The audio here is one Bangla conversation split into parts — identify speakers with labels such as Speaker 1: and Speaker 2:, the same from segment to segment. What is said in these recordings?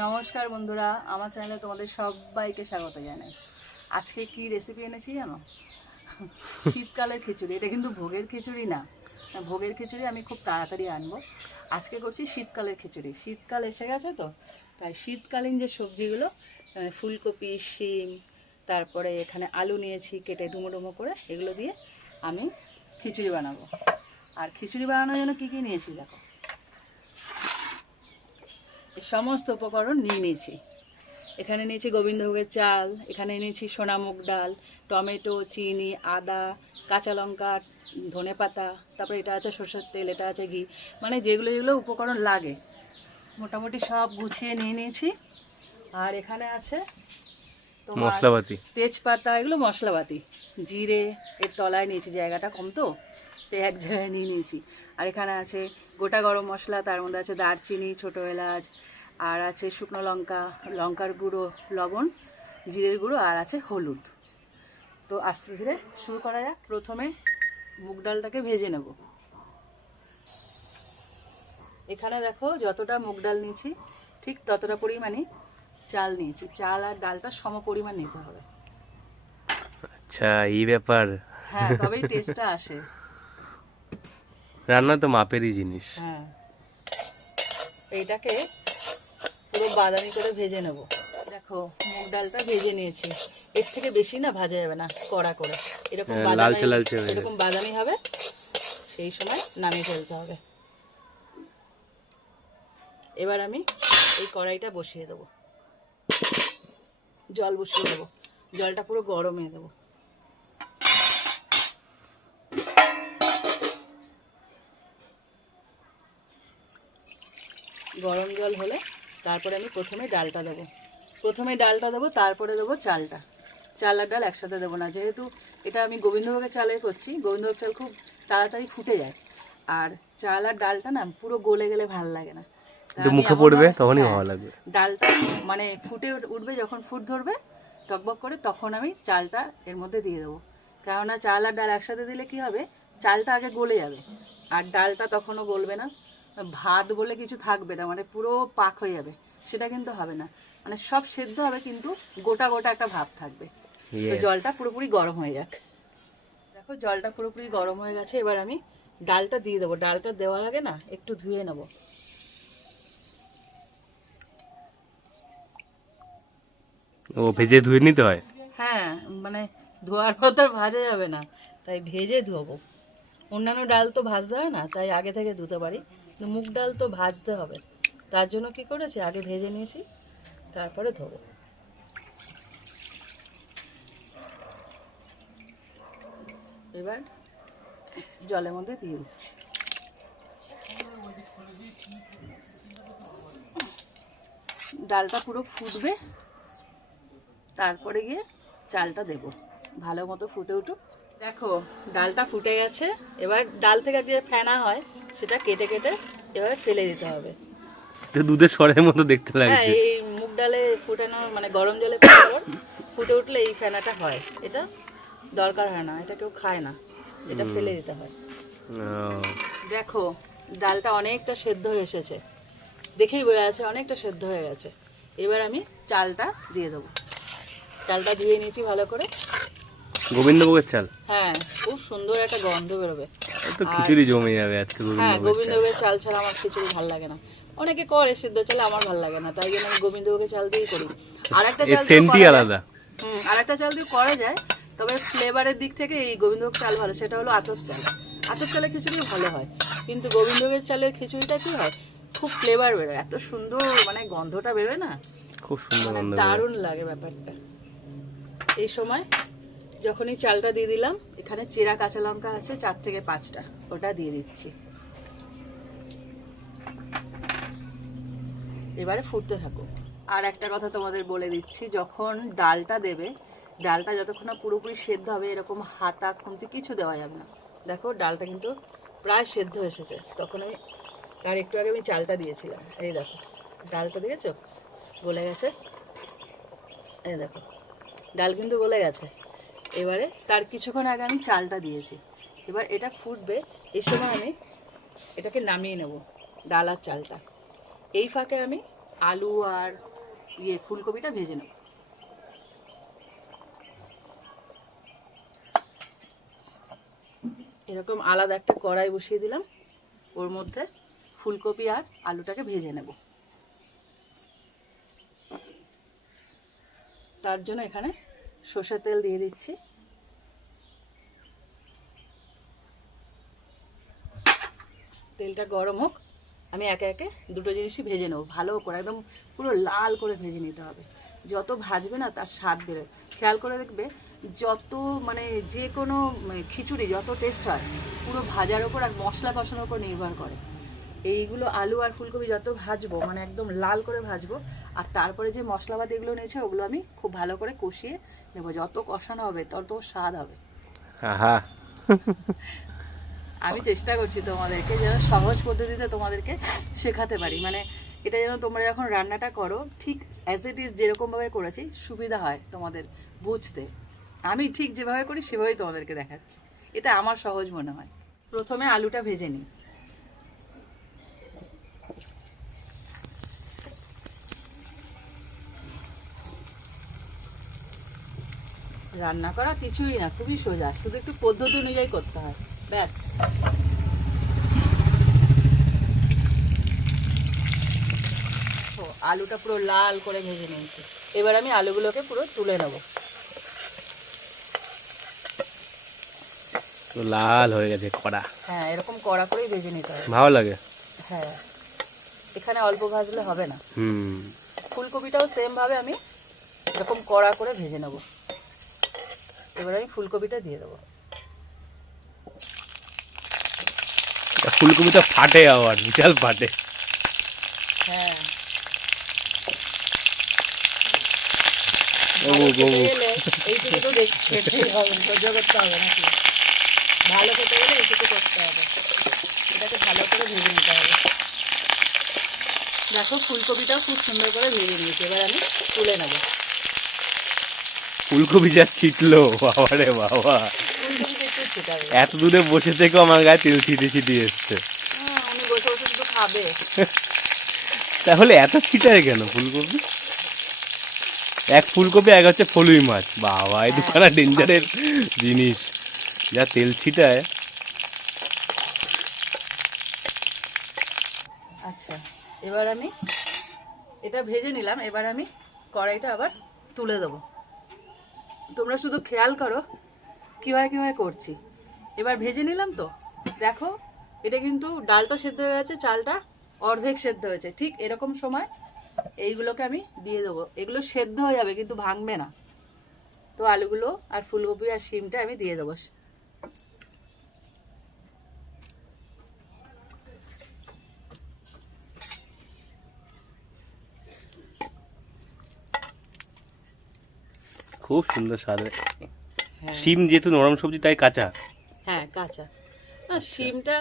Speaker 1: নমস্কার বন্ধুরা, আমার চ্যানেলে তোমাদের সবাইকে স্বাগত জানাই। আজকে কি রেসিপি এনেছি জানো? শীতকালের খিচুড়ি, এটা কিন্তু ভোগের খিচুড়ি না। ভোগের খিচুড়ি আমি খুব তাড়াতাড়ি আনব। আজকে করছি শীতকালের খিচুড়ি। শীতকাল এসে গেছে তো, তাই শীতকালীন যে সবজিগুলো ফুলকপি, শিম, তারপরে এখানে আলু নিয়েছি, কেটে ডুমো ডুমো করে, এগুলো দিয়ে আমি খিচুড়ি বানাবো। আর খিচুড়ি বানানোর জন্য কী কী নিয়েছি দেখো। সমস্ত উপকরণ নিয়ে নিয়েছি। এখানে নিয়েছি গোবিন্দভোগের চাল এখানে নিয়েছি সোনা মুগ ডাল টমেটো চিনি আদা কাঁচা লঙ্কা ধনে পাতা তারপরে এটা আছে সর্ষের তেল এটা আছে ঘি মানে যেগুলো যেগুলো উপকরণ লাগে। মোটামুটি সব গুছিয়ে নিয়ে নিয়েছি। আর এখানে আছে
Speaker 2: মশলাপাতি।
Speaker 1: তেজপাতা এগুলো মশলাপাতি। জিরে এর তলায় নিয়েছি জায়গাটা কম তো তো এক জায়গায় নিয়ে নিয়েছি। আর এখানে আছে গোটা গরম মশলা তার মধ্যে আছে দারচিনি ছোটো এলাচ আর আছে শুকনো লঙ্কা লঙ্কার গুঁড়ো লবণ জিরের গুঁড়ো আর আছে হলুদ। তো আস্তে ধীরে শুরু করা যাক। প্রথমে মুগ ডালটাকে ভেজে নেব। এখানে দেখো যতটা মুগ ডাল নিয়েছি ঠিক ততটা পরিমাণে চাল নিয়েছি। চাল আর ডালটা সম পরিমাণ নিতে হবে।
Speaker 2: আচ্ছা এই ব্যাপার।
Speaker 1: হ্যাঁ তবেই টেস্টটা আসে।
Speaker 2: রান্না তো মাপেরই জিনিস।
Speaker 1: হ্যাঁ। এইটাকে পুরো বাদামি করে ভেজে নেব। দেখো মুগ ডালটা ভেজে নিয়েছি। এর থেকে বেশি না ভাজা যাবে না কড়া করে। এরকম
Speaker 2: হ্যাঁ, লালচে লালচে
Speaker 1: এরকম বাদামি হবে সেই সময় নামিয়ে ফেলতে হবে। এবার আমি এই কড়াইটা বসিয়ে দেবো। জল বসিয়ে দেবো। জলটা পুরো গরমে দেবো। গরম জল হলে তারপরে আমি প্রথমে ডালটা দেবো। প্রথমে ডালটা দেবো তারপরে দেবো চালটা। চাল আর ডাল একসাথে দেবো না যেহেতু এটা আমি গোবিন্দভোগের চালে করছি গোবিন্দভোগ চাল খুব তাড়াতাড়ি ফুটে যায়। আর চাল আর ডালটা না পুরো গলে গেলে ভালো লাগে না।
Speaker 2: মুখে পড়বে তখনই
Speaker 1: হ্যাঁ,
Speaker 2: ভালো লাগবে।
Speaker 1: ডালটা মানে ফুটে উঠ- উঠবে যখন ফুট ধরবে টকবক করে তখন আমি চালটা এর মধ্যে দিয়ে দেবো। কেননা চাল আর ডাল একসাথে দিলে কি হবে? চালটা আগে গলে যাবে। আর ডালটা তখনও গলবে না। ভাত বলে কিছু থাকবে না মানে পুরো পাক হয়ে যাবে সেটা কিন্তু হবে না। মানে সব সেদ্ধ হবে কিন্তু গোটা গোটা একটা ভাব থাকবে। তো জলটা পুরোপুরি গরম হয়ে যাক। দেখো জলটা পুরোপুরি গরম হয়ে গেছে এবার আমি ডালটা দিয়ে দেবো। ডালটা দেওয়ার আগে না একটু ধুয়ে নেব।
Speaker 2: ও ভেজে ধুয়ে নিতে হয়?
Speaker 1: হ্যাঁ মানে ধোয়ার পর তো আর ভাজা যাবে না তাই ভেজে ধোবো। অন্যান্য ডাল তো ভাজতে হয় না তাই আগে থেকে ধুতে পারি। মুগ ডাল তো ভাজতে হবে। তার জন্য কি করেছি? আগে ভেজে নিয়েছি, তারপরে ধোবো। এবার জলের মধ্যে দিয়ে দিচ্ছি। ডালটা পুরো ফুটবে। তারপরে গিয়ে চালটা দেব। ভালো মতো ফুটে উঠুক। দেখো, ডালটা ফুটে গেছে। এবার ডাল থেকে যে ফেনা হয় সেটা কেটে কেটে এবার ফেলে দিতে হবে।
Speaker 2: দুধের সরের মতো দেখতে
Speaker 1: হ্যাঁ এই মুগ ডালে ফুটানো মানে গরম জলে ফুটে উঠলে এই ফেনাটা হয়। এটা দরকার হয় না এটা কেউ খায় না এটা ফেলে দিতে হয়। দেখো ডালটা অনেকটা সেদ্ধ হয়ে এসেছে। দেখেই বোঝা যাচ্ছে অনেকটা সেদ্ধ হয়ে গেছে। এবার আমি চালটা দিয়ে দেবো। চালটা ধুয়ে নিয়েছি ভালো করে।
Speaker 2: গোবিন্দভোগের চাল?
Speaker 1: হ্যাঁ খুব সুন্দর একটা গন্ধ বেরোবে।
Speaker 2: তো খিচুড়ি জমে যাবে আজকে
Speaker 1: হ্যাঁ
Speaker 2: গোবিন্দভোগের চাল।
Speaker 1: ছাড়া আমার খিচুড়ি ভালো লাগে না। অনেকে করে সিদ্ধ চাল আমার ভালো লাগে না তাই জন্য আমি গোবিন্দভোগের চাল দিয়েই করি। আর একটা চাল।
Speaker 2: আলাদা।
Speaker 1: হুম আর একটা চাল দিয়ে করা যায় তবে ফ্লেভারের দিক থেকে এই গোবিন্দভোগ চাল ভালো সেটা হলো আতর চাল। আতর চালের খিচুড়ি ভালো হয় কিন্তু গোবিন্দভোগের চালের খিচুড়িটা কি হয়? খুব ফ্লেভার বেরোয় এত সুন্দর মানে গন্ধটা বেরোয় না?
Speaker 2: খুব সুন্দর
Speaker 1: মানে দারুণ লাগে ব্যাপারটা। এই সময় যখনই চালটা দিয়ে দিলাম, এখানে চেরা কাঁচা লঙ্কা আছে, চার থেকে পাঁচটা। ওটা দিয়ে দিচ্ছি। এবারে ফুটতে থাকো আর একটা কথা তোমাদের বলে দিচ্ছি, যখন ডালটা দেবে, ডালটা যতক্ষণ না পুরোপুরি সেদ্ধ হবে, এরকম হাতা খুন্তি কিছু দেওয়া যাবে না। দেখো, ডালটা কিন্তু প্রায় সেদ্ধ এসেছে। তখন আমি, তার একটু আগে আমি চালটা দিয়েছিলাম। এই দেখো, ডালটা দেখেছ? গলে গেছে? এই দেখো, ডাল কিন্তু গলে গেছে। এবারে তার কিছুক্ষণ আগে আমি চালটা দিয়েছি। এবার এটা ফুটবে। এই সময় আমি এটাকে নামিয়ে নেব ডাল আর চালটা। এই ফাঁকে আমি আলু আর ইয়ে ফুলকপিটা ভেজে নেব। এরকম আলাদা একটা কড়াই বসিয়ে দিলাম। ওর মধ্যে ফুলকপি আর আলুটাকে ভেজে নেব। তার জন্য এখানে সর্ষের তেল দিয়ে দিচ্ছি। তেলটা গরম হোক, আমি একে একে দুটো জিনিসই ভেজে নেব, ভালো করে, একদম পুরো লাল করে ভেজে নিতে হবে। যত ভাজবে না, তার স্বাদ বেরোয়। খেয়াল করে দেখবে, যত মানে যে কোনো মানে খিচুড়ি, যত টেস্ট হয়, পুরো ভাজার ওপর আর মশলা কষানোর ওপর নির্ভর করে। এইগুলো আলু আর ফুলকপি যত ভাজবো মানে একদম লাল করে ভাজবো, আর তারপরে যে মশলাবাদ এগুলো নিয়েছে ওগুলো আমি খুব ভালো করে কষিয়ে নেব যত কষানো হবে তত স্বাদ হবে। আমি চেষ্টা করছি তোমাদেরকে যেন সহজ পদ্ধতিতে তোমাদেরকে শেখাতে পারি। মানে এটা যেন তোমরা যখন রান্নাটা করো ঠিক অ্যাজ ইট ইজ যেরকমভাবে করেছি সুবিধা হয় তোমাদের বুঝতে। আমি ঠিক যেভাবে করি সেভাবেই তোমাদেরকে দেখাচ্ছি। এটা আমার সহজ মনে হয়। প্রথমে আলুটা ভেজে নিই। রান্না করা কিছুই না খুবই সোজা। শুধু একটু পদ্ধতি অনুযায়ী করতে হয়। ব্যাস। আলুটা পুরো লাল করে ভেজে নিয়েছি। এবার আমি আলুগুলোকে পুরো তুলে নেব।
Speaker 2: লাল হয়ে গেছে কড়া।
Speaker 1: হ্যাঁ এরকম কড়া করেই ভেজে নিতে হবে।
Speaker 2: ভালো লাগে।
Speaker 1: হ্যাঁ। এখানে অল্প ভাজলে হবে না।
Speaker 2: হুম।
Speaker 1: ফুলকপিটাও সেম ভাবে আমি এরকম কড়া করে ভেজে নেব। এবার আমি ফুলকপিটা দিয়ে দেবো।
Speaker 2: ফুলকপিটা ফাটে আবার বিশাল ফাটে।
Speaker 1: হ্যাঁ।
Speaker 2: ও,
Speaker 1: ভালো
Speaker 2: ও, ও।
Speaker 1: খেতে গেলে এইটুকু তো দেখ- হবে সহ্য করতে হবে নাকি? ভালো খেতে গেলে এইটুকু করতে হবে। এটাকে ভালো করে ভেজে নিতে হবে। দেখো ফুলকপিটাও খুব সুন্দর করে ভেজে নিয়েছি। এবার আমি তুলে নেব।
Speaker 2: ফুলকপি যা ছিটলো বাবা রে বাবা। এত দূরে বসে থেকেও আমার গায়ে তেল ছিটে ছিটে এসছে।
Speaker 1: হ্যাঁ
Speaker 2: তাহলে এত ছিটায় কেন ফুলকপি? এক ফুলকপি এক হচ্ছে ফলুই মাছ। বাবা এই দুখানা ডেঞ্জারের জিনিস। যা তেল ছিটায়।
Speaker 1: আচ্ছা এবার আমি এটা ভেজে নিলাম। এবার আমি কড়াইটা আবার তুলে দেবো। তোমরা শুধু খেয়াল করো কীভাবে কীভাবে করছি। এবার ভেজে নিলাম তো। দেখো, এটা কিন্তু ডালটা সেদ্ধ হয়ে গেছে, চালটা অর্ধেক সেদ্ধ হয়েছে। ঠিক এরকম সময় এইগুলোকে আমি দিয়ে দেবো। এগুলো সেদ্ধ হয়ে যাবে, কিন্তু ভাঙবে না। তো আলুগুলো আর ফুলকপি আর শিমটা আমি দিয়ে দেবো।
Speaker 2: খুব সুন্দর স্বাদ হ্যাঁ। শিম যেহেতু নরম সবজি তাই কাঁচা।
Speaker 1: হ্যাঁ কাঁচা। না শিমটা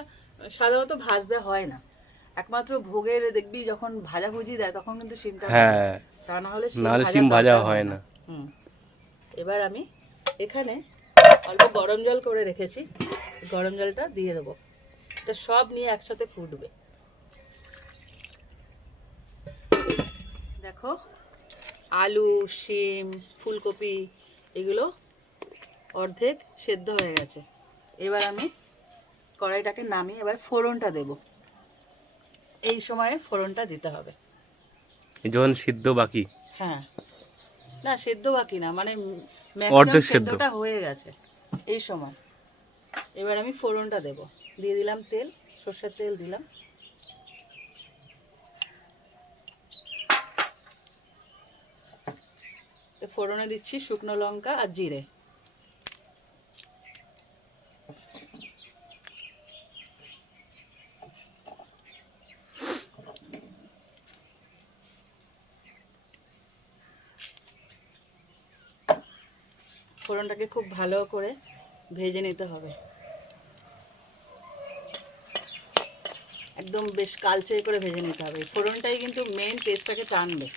Speaker 1: সাধারণত ভাজতে হয় না। একমাত্র ভোগের দেখবি যখন ভাজাভুজি দেয় তখন কিন্তু শিমটা
Speaker 2: হ্যাঁ।
Speaker 1: তা না হলে
Speaker 2: নাহলে শিম ভাজা হয় না।
Speaker 1: এবার আমি এখানে অল্প গরম জল করে রেখেছি। গরম জলটা দিয়ে দেবো। এটা সব নিয়ে একসাথে ফুটবে। দেখো আলু শিম ফুলকপি এগুলো অর্ধেক সেদ্ধ হয়ে গেছে। এবার আমি কড়াইটাকে নামিয়ে এবার ফোড়নটা দেব। এই সময়ে ফোড়নটা দিতে হবে।
Speaker 2: যখন সিদ্ধ বাকি।
Speaker 1: হ্যাঁ। না সেদ্ধ বাকি না মানে
Speaker 2: অর্ধেক
Speaker 1: সেদ্ধটা হয়ে গেছে এই সময়। এবার আমি ফোড়নটা দেব। দিয়ে দিলাম তেল সর্ষের তেল দিলাম। তো ফোড়নে দিচ্ছি শুকনো লঙ্কা আর জিরে। ফোড়নটাকে খুব ভালো করে ভেজে নিতে হবে। একদম বেশ কালচে করে ভেজে নিতে হবে। ফোড়নটাই কিন্তু মেন টেস্টটাকে টানবে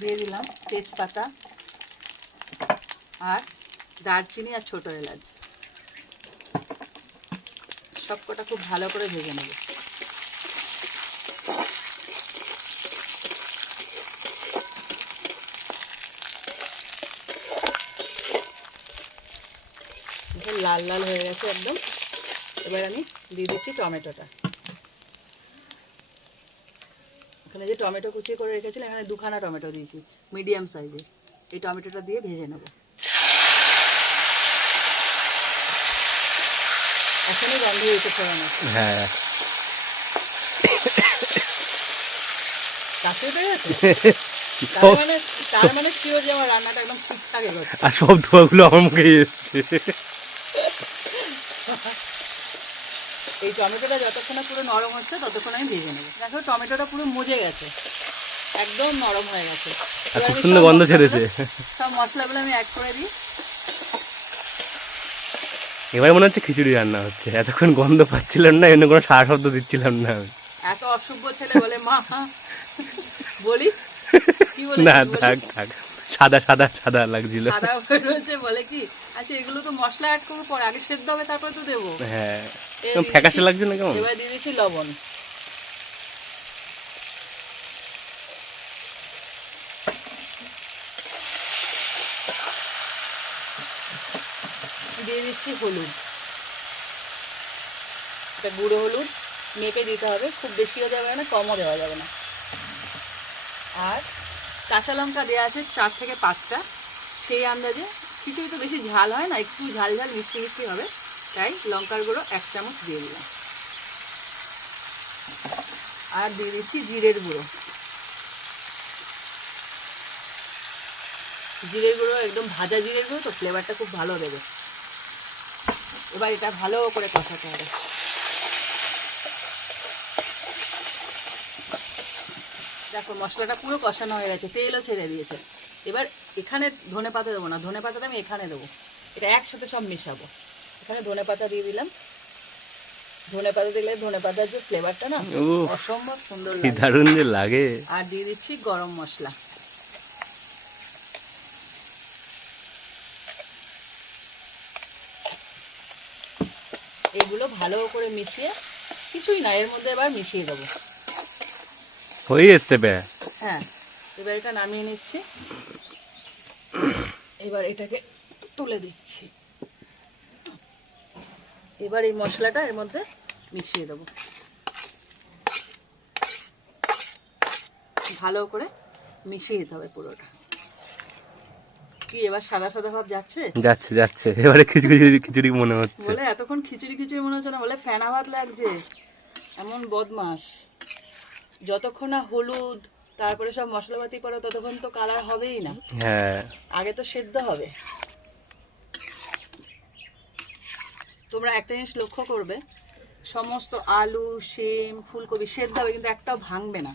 Speaker 1: দিয়ে দিলাম তেজপাতা আর দারচিনি আর ছোট এলাচ। সব কটা খুব ভালো করে ভেজে নেব। লাল লাল হয়ে গেছে একদম। এবার আমি দিয়ে দিচ্ছি টমেটোটা। এখানে যে টমেটো কুচি করে রেখেছিলাম এখানে দুখানা টমেটো দিয়েছি মিডিয়াম সাইজে এই টমেটোটা দিয়ে ভেজে নেব। এখনই গন্ধ হয়েছে
Speaker 2: হ্যাঁ।
Speaker 1: কাছে মানে তার মানে শিওর যে আমার রান্নাটা একদম ঠিকঠাক এগোচ্ছে।
Speaker 2: আর সব ধোয়াগুলো আমার মুখে এসছে।
Speaker 1: এই টমেটোটা যতক্ষণ পুরো নরম হচ্ছে ততক্ষণ আমি ভেজে নেব। দেখো টমেটোটা পুরো মজে গেছে। একদম নরম হয়ে গেছে।
Speaker 2: খুব সুন্দর গন্ধ ছেড়েছে।
Speaker 1: সব মশলাগুলো আমি অ্যাড করে দিই।
Speaker 2: এবার মনে হচ্ছে খিচুড়ি রান্না হচ্ছে। এতক্ষণ গন্ধ পাচ্ছিলাম না এমনি কোনো সারা শব্দ দিচ্ছিলাম না। আমি।
Speaker 1: এত অসভ্য ছেলে বলে মা। বলি? কি বলে
Speaker 2: না থাক থাক। সাদা সাদা সাদা লাগছিল।
Speaker 1: সাদা রয়েছে বলে কি আচ্ছা এগুলো তো মশলা অ্যাড করব পরে আগে সেদ্ধ হবে তারপরে তো দেবো।
Speaker 2: হ্যাঁ।
Speaker 1: দিয়েছি-
Speaker 2: ফ্যাকাশে লাগছে না কেমন?
Speaker 1: এবার দিয়ে দিচ্ছি লবণ। দিয়ে দিচ্ছি হলুদ। এটা গুঁড়ো হলুদ মেপে দিতে হবে খুব বেশিও দেওয়া যাবে না কমও দেওয়া যাবে না। আর কাঁচা লঙ্কা দেওয়া আছে চার থেকে পাঁচটা। সেই আন্দাজে কিছুই তো বেশি ঝাল হয় না, একটু ঝাল ঝাল মিষ্টি মিষ্টি হবে। তাই লঙ্কার গুঁড়ো এক চামচ দিয়ে দিলাম। আর দিয়ে দিচ্ছি জিরের গুঁড়ো। জিরের গুঁড়ো, একদম ভাজা জিরের গুঁড়ো, তো ফ্লেভারটা খুব ভালো দেবে। এবার এটা ভালো করে কষাতে হবে। দেখো মশলাটা পুরো কষানো হয়ে গেছে তেলও ছেড়ে দিয়েছে। এবার এখানে ধনে পাতা দেবো না ধনে পাতাটা আমি এখানে দেবো। এটা একসাথে সব মেশাবো। এখানে ধনে পাতা দিয়ে দিলাম। ধনে পাতা দিলে ধনে পাতার যে ফ্লেভারটা না অসম্ভব সুন্দর
Speaker 2: দারুণ যে লাগে।
Speaker 1: আর দিয়ে দিচ্ছি গরম মশলা। এগুলো ভালো করে মিশিয়ে কিছুই না এর মধ্যে এবার মিশিয়ে দেবো।
Speaker 2: হয়ে এসছে ব্যা
Speaker 1: হ্যাঁ এবার এটা নামিয়ে নিচ্ছি। এবার এটাকে তুলে দিচ্ছি। এবার এই মশলাটা এর মধ্যে মিশিয়ে দেবো। ভালো করে মিশিয়ে দিতে হবে পুরোটা। কি এবার সাদা সাদা ভাব যাচ্ছে?
Speaker 2: যাচ্ছে যাচ্ছে। এবারে খিচুড়ি খিচুড়ি মনে হচ্ছে।
Speaker 1: বলে এতক্ষণ খিচুড়ি খিচুড়ি মনে হচ্ছে না বলে ফেনা ভাত লাগছে। এমন বদমাস যতক্ষণ না হলুদ তারপরে সব মশলাপাতি করো ততক্ষণ তো কালার হবেই না।
Speaker 2: হ্যাঁ।
Speaker 1: আগে তো সেদ্ধ হবে। তোমরা একটা জিনিস লক্ষ্য করবে সমস্ত আলু শিম ফুলকপি সেদ্ধ হবে কিন্তু একটাও ভাঙবে না।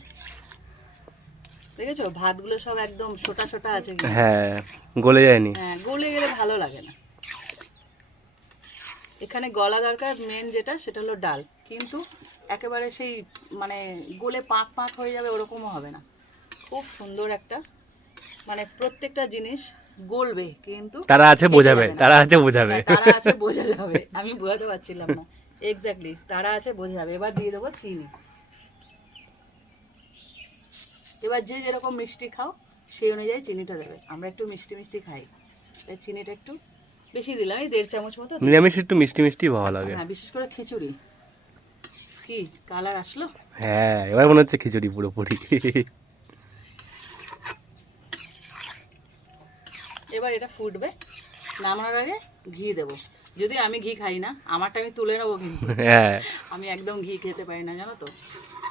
Speaker 1: দেখেছ? ভাতগুলো সব একদম ছোটা ছোটা আছে।
Speaker 2: হ্যাঁ গলে যায়নি।
Speaker 1: হ্যাঁ গলে গেলে ভালো লাগে না। এখানে গলা দরকার মেন যেটা সেটা হলো ডাল। কিন্তু একেবারে সেই মানে গলে পাক পাক হয়ে যাবে ওরকমও হবে না। খুব সুন্দর একটা মানে প্রত্যেকটা জিনিস গলবে কিন্তু
Speaker 2: তারা আছে বোঝাবে তারা আছে বোঝাবে।
Speaker 1: হ্যাঁ, তারা আছে বোঝা যাবে। আমি বোঝাতে পারছিলাম না। এক্স্যাক্টলি তারা আছে বোঝা যাবে। এবার দিয়ে দেবো চিনি। এবার যে যেরকম মিষ্টি খাও সেই অনুযায়ী চিনিটা দেবে। আমরা একটু মিষ্টি মিষ্টি খাই। তাই চিনিটা একটু বেশি দিলাম এই দেড় চামচ মতো।
Speaker 2: নিরামিষ একটু মিষ্টি মিষ্টি ভালো লাগে।
Speaker 1: হ্যাঁ বিশেষ করে খিচুড়ি। কি কালার আসলো?
Speaker 2: হ্যাঁ এবার মনে হচ্ছে খিচুড়ি পুরোপুরি।
Speaker 1: এবার এটা ফুটবে। নামানোর আগে ঘি দেবো। যদি আমি ঘি খাই না আমারটা আমি তুলে নেব কিন্তু।
Speaker 2: হ্যাঁ।
Speaker 1: আমি একদম ঘি খেতে পারি না জানো তো?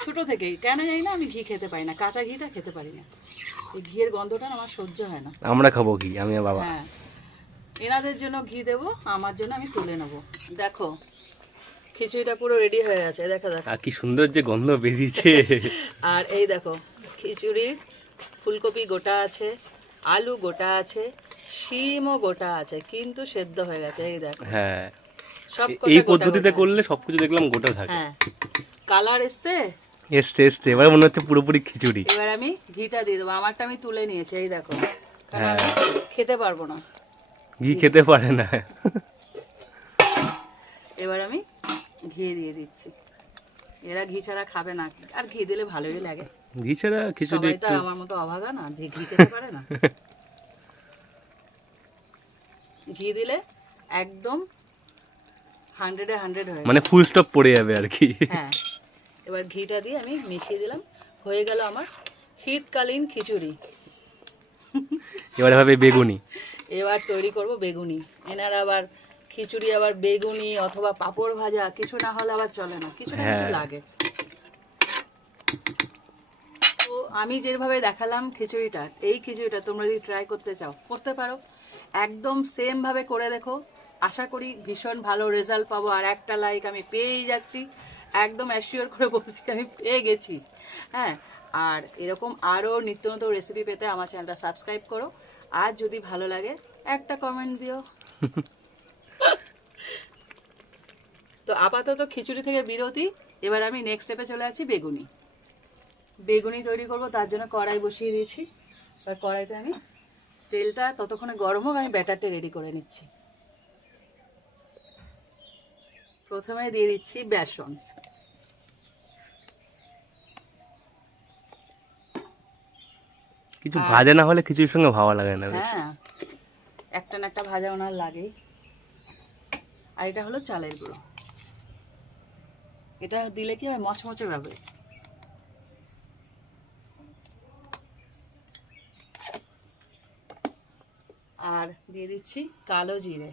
Speaker 1: ছোট থেকেই। কেন জানি না আমি ঘি খেতে পারি না কাঁচা ঘিটা খেতে পারি না। এই ঘিয়ের গন্ধটা আমার সহ্য হয় না।
Speaker 2: আমরা খাব ঘি আমি বাবা।
Speaker 1: হ্যাঁ। এনাদের জন্য ঘি দেবো আমার জন্য আমি তুলে নেব। দেখো খিচুড়িটা পুরো রেডি হয়ে গেছে দেখো দেখো
Speaker 2: আর কি সুন্দর যে গন্ধ বেরিয়েছে।
Speaker 1: আর এই দেখো খিচুড়ির ফুলকপি গোটা আছে আলু গোটা আছে শিমও গোটা আছে কিন্তু সেদ্ধ হয়ে গেছে এই দেখো।
Speaker 2: হ্যাঁ। এই পদ্ধতিতে করলে সবকিছু দেখলাম গোটা থাকে।
Speaker 1: হ্যাঁ। কালার এসছে?
Speaker 2: এসছে এসছে। এবার মনে হচ্ছে পুরোপুরি খিচুড়ি।
Speaker 1: এবার আমি ঘিটা দিয়ে দেবো আমারটা আমি তুলে নিয়েছি এই দেখো।
Speaker 2: হ্যাঁ।
Speaker 1: খেতে পারব না।
Speaker 2: ঘি খেতে পারে না।
Speaker 1: এবার আমি ঘি দিয়ে দিচ্ছি। এরা ঘি ছাড়া খাবে না। আর ঘি দিলে ভালোই লাগে।
Speaker 2: ঘি ছাড়া খিচুড়ি একটু
Speaker 1: আমার মতো অভাগা না যে ঘি খেতে পারে না। ঘি দিলে একদম হান্ড্রেডে হান্ড্রেড হয়ে
Speaker 2: মানে ফুল স্টপ পড়ে যাবে আর কি।
Speaker 1: হ্যাঁ। এবার ঘিটা দিয়ে আমি মিশিয়ে দিলাম। হয়ে গেল আমার শীতকালীন খিচুড়ি।
Speaker 2: এবার হবে বেগুনি।
Speaker 1: এবার তৈরি করব বেগুনি। এনার আবার খিচুড়ি আবার বেগুনি অথবা পাঁপড় ভাজা কিছু না হলে আবার চলে না কিছু না কিছু
Speaker 2: হ্যাঁ।
Speaker 1: লাগে। তো আমি যেভাবে দেখালাম খিচুড়িটা এই খিচুড়িটা তোমরা যদি ট্রাই করতে চাও করতে পারো। একদম সেম ভাবে করে দেখো। আশা করি ভীষণ ভালো রেজাল্ট পাবো। আর একটা লাইক আমি পেয়েই যাচ্ছি। একদম অ্যাসিওর করে বলছি আমি পেয়ে গেছি। হ্যাঁ আর এরকম আরও নিত্য নতুন রেসিপি পেতে আমার চ্যানেলটা সাবস্ক্রাইব করো। আর যদি ভালো লাগে একটা কমেন্ট দিও। তো আপাতত খিচুড়ি থেকে বিরতি। এবার আমি নেক্সট স্টেপে চলে আছি বেগুনি। বেগুনি তৈরি করব তার জন্য কড়াই বসিয়ে দিয়েছি। এবার কড়াইতে আমি তেলটা ততক্ষণে গরম হোক আমি ব্যাটারটা রেডি করে নিচ্ছি। প্রথমে দিয়ে দিচ্ছি বেসন।
Speaker 2: কিছু ভাজা না হলে খিচুড়ির সঙ্গে ভালো লাগে না বেশ।
Speaker 1: হ্যাঁ একটা না একটা ভাজা ওনার লাগেই। আর এটা হলো চালের গুঁড়ো। এটা দিলে কি হয়? মচমচে ভাবে আর দিয়ে দিচ্ছি কালো জিরে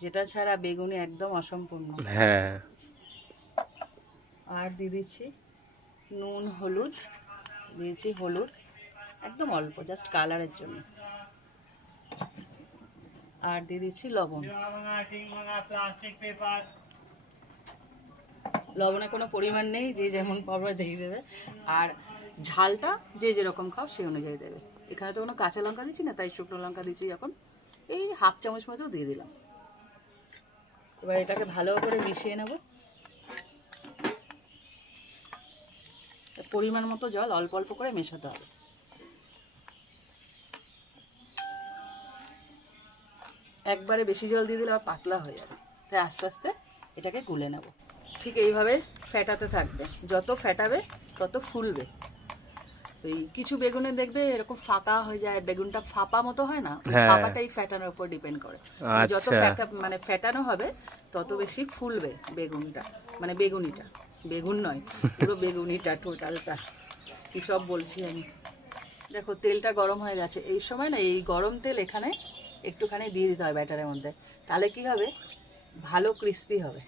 Speaker 1: যেটা ছাড়া বেগুনি একদম অসম্পূর্ণ।
Speaker 2: হ্যাঁ।
Speaker 1: আর দিয়ে দিচ্ছি নুন হলুদ দিয়েছি হলুদ একদম অল্প জাস্ট কালারের জন্য। আর দিয়ে দিচ্ছি লবণ। লবণে কোনো পরিমাণ নেই যে যেমন পাবে দিয়ে দেবে। আর ঝালটা যে যেরকম খাও সেই অনুযায়ী দেবে। এখানে তো কোনো কাঁচা লঙ্কা দিচ্ছি না তাই শুকনো লঙ্কা দিচ্ছি এখন। এই হাফ চামচ মতো দিয়ে দিলাম। এবার এটাকে ভালো করে মিশিয়ে নেব। পরিমাণ মতো জল অল্প অল্প করে মেশাতে হবে। একবারে বেশি জল দিয়ে দিলে আবার পাতলা হয়ে যাবে। তাই আস্তে আস্তে এটাকে গুলে নেব। ঠিক এইভাবে ফেটাতে থাকবে। যত ফ্যাটাবে তত ফুলবে। ওই কিছু বেগুনে দেখবে এরকম ফাঁকা হয়ে যায় বেগুনটা ফাঁপা মতো হয় না?
Speaker 2: হ্যাঁ।
Speaker 1: ফাঁপাটাই ফ্যাটানোর উপর ডিপেন্ড করে। যত
Speaker 2: আচ্ছা।
Speaker 1: ফ্যাটা মানে ফ্যাটানো হবে তত বেশি ফুলবে বেগুনটা মানে বেগুনিটা। বেগুন নয় পুরো বেগুনিটা টোটালটা। কি সব বলছি আমি? দেখো তেলটা গরম হয়ে গেছে। এই সময় না এই গরম তেল এখানে একটুখানি দিয়ে দিতে হয় ব্যাটারের মধ্যে। তাহলে কি হবে? ভালো ক্রিস্পি হবে।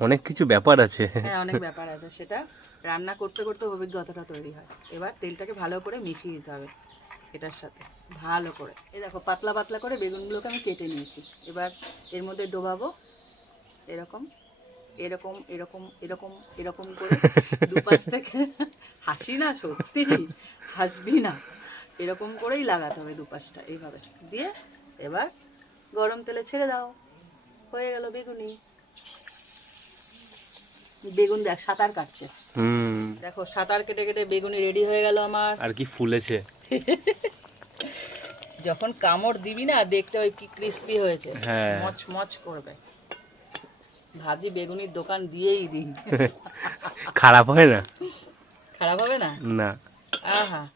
Speaker 2: অনেক কিছু ব্যাপার আছে।
Speaker 1: হ্যাঁ অনেক ব্যাপার আছে। সেটা রান্না করতে করতে অভিজ্ঞতাটা তৈরি হয়। এবার তেলটাকে ভালো করে মিশিয়ে দিতে হবে এটার সাথে, ভালো করে। এই দেখো, পাতলা পাতলা করে বেগুনগুলোকে আমি কেটে নিয়েছি। এবার এর মধ্যে ডোবাবো এরকম এরকম এরকম এরকম এরকম করে দুপাশ থেকে হাসি না, সত্যি হাসবি না। এরকম করেই লাগাতে হবে দুপাশটা, এইভাবে। দিয়ে এবার গরম তেলে ছেড়ে দাও। হয়ে গেল বেগুনি। বেগুন দেখ সাঁতার কাটছে।
Speaker 2: হুম।
Speaker 1: দেখো সাঁতার কেটে কেটে বেগুনি রেডি হয়ে গেল আমার।
Speaker 2: আর কি ফুলেছে।
Speaker 1: যখন কামড় দিবি না দেখতে ওই কি ক্রিস্পি হয়েছে।
Speaker 2: হ্যাঁ।
Speaker 1: মচ মচ করবে। ভাবছি বেগুনির দোকান দিয়েই দিই।
Speaker 2: খারাপ হয় না?
Speaker 1: খারাপ হবে না?
Speaker 2: না।
Speaker 1: আহা।